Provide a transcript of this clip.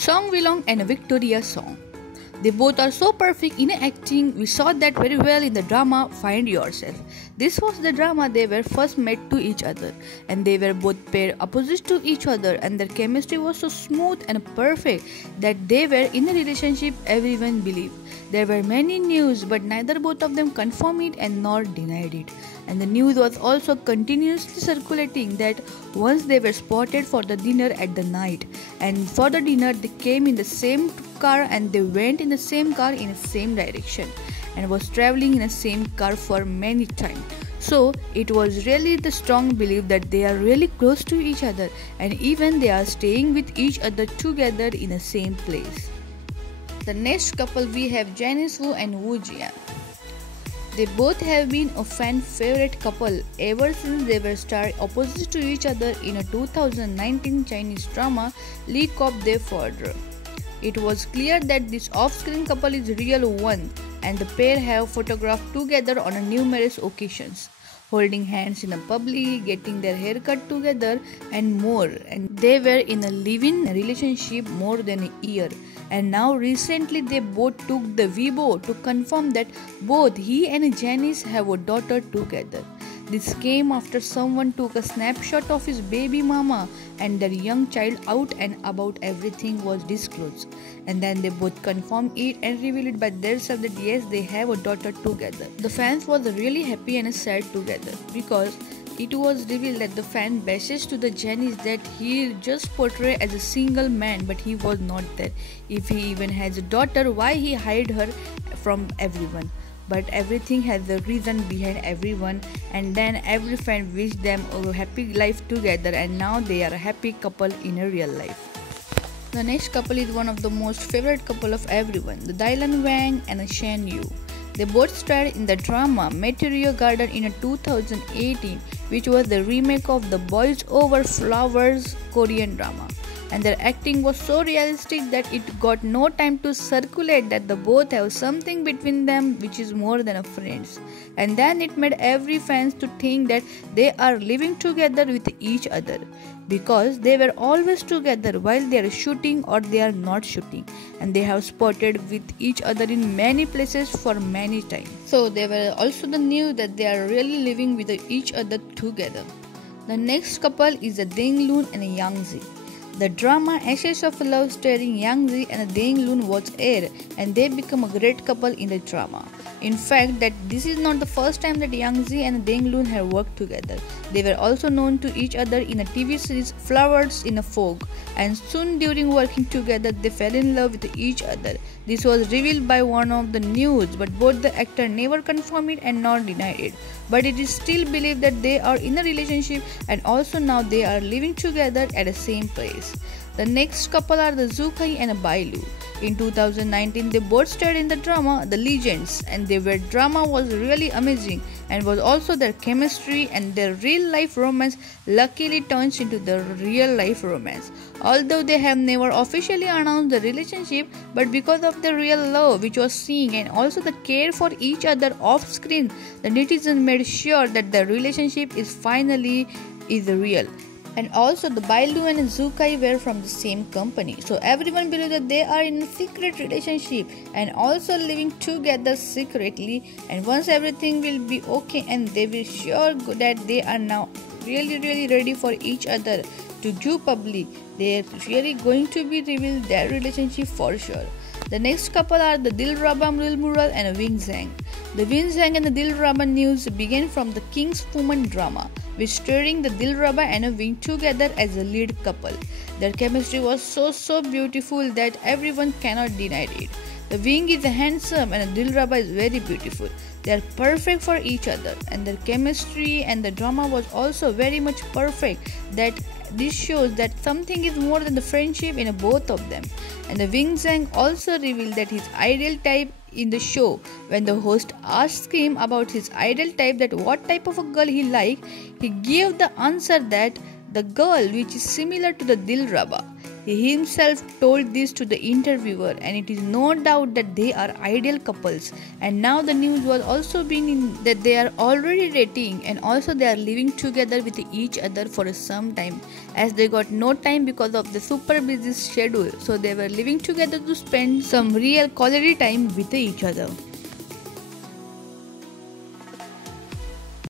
Song Wilong and Victoria Song. They both are so perfect in acting. We saw that very well in the drama Find Yourself. This was the drama they were first met to each other, and they were both pair opposites to each other, and their chemistry was so smooth and perfect that they were in a relationship everyone believed. There were many news, but neither both of them confirmed it and nor denied it. And the news was also continuously circulating that once they were spotted for the dinner at the night, and for the dinner they came in the same car and they went in the same car in the same direction and was traveling in the same car for many times. So it was really the strong belief that they are really close to each other, and even they are staying with each other together in the same place. The next couple we have Janice Wu and Wu Jian. They both have been a fan favorite couple ever since they were starred opposite to each other in a 2019 Chinese drama Li Cop De Fordre. It was clear that this off-screen couple is real one, and the pair have photographed together on numerous occasions, holding hands in a public, getting their hair cut together, and more. And they were in a live-in relationship more than a year. And now recently they both took the Weibo to confirm that both he and Janice have a daughter together. This came after someone took a snapshot of his baby mama and their young child out, and about everything was disclosed. And then they both confirmed it and revealed it by themselves that yes, they have a daughter together. The fans was really happy and sad together, because it was revealed that the fan bashes to the Janice that he just portrayed as a single man, but he was not that. If he even has a daughter, why he hide her from everyone? But everything has a reason behind everyone, and then every fan wished them a happy life together, and now they are a happy couple in a real life. The next couple is one of the most favorite couple of everyone, the Dylan Wang and Shen Yu. They both starred in the drama Meteor Garden in 2018, which was the remake of the Boys Over Flowers Korean drama. And their acting was so realistic that it got no time to circulate that the both have something between them which is more than a friends. And then it made every fans to think that they are living together with each other, because they were always together while they are shooting or they are not shooting, and they have spotted with each other in many places for many times. So they were also the news that they are really living with each other together. The next couple is a Deng Lun and a Yang Zi. The drama Ashes of Love starring Yang Zi and Deng Lun was aired, and they become a great couple in the drama. In fact, that this is not the first time that Yang Zi and Deng Lun have worked together. They were also known to each other in a TV series Flowers in a Fog, and soon during working together they fell in love with each other. This was revealed by one of the news, but both the actor never confirmed it and nor denied it. But it is still believed that they are in a relationship, and also now they are living together at the same place. The next couple are the Zhu Kai and Bai Lu. In 2019, they both starred in the drama The Legends, and their drama was really amazing, and was also their chemistry and their real life romance luckily turns into the real life romance. Although they have never officially announced the relationship, but because of the real love which was seen and also the care for each other off screen, the netizens made sure that the relationship is finally real. And also the Bai Lu and Zhu Kai were from the same company, so everyone believed that they are in a secret relationship and also living together secretly, and once everything will be okay and they will sure that they are now really ready for each other to go public, they are really going to be reveal their relationship for sure. The next couple are the Dilraba Mulmural and Wing Zhang. The Wing Zhang and the Dilraba news began from the King's Woman drama, which starring the Dilraba and Wing together as a lead couple. Their chemistry was so beautiful that everyone cannot deny it. The Wing is handsome and the Dilraba is very beautiful. They are perfect for each other, and their chemistry and the drama was also very much perfect. That this shows that something is more than the friendship in both of them. And the Wing Zhang also revealed that his ideal type in the show. When the host asked him about his ideal type, that what type of a girl he liked, he gave the answer that the girl which is similar to the Dilraba. He himself told this to the interviewer, and it is no doubt that they are ideal couples. And now the news was also being in that they are already dating, and also they are living together with each other for some time, as they got no time because of the super busy schedule. So they were living together to spend some real quality time with each other.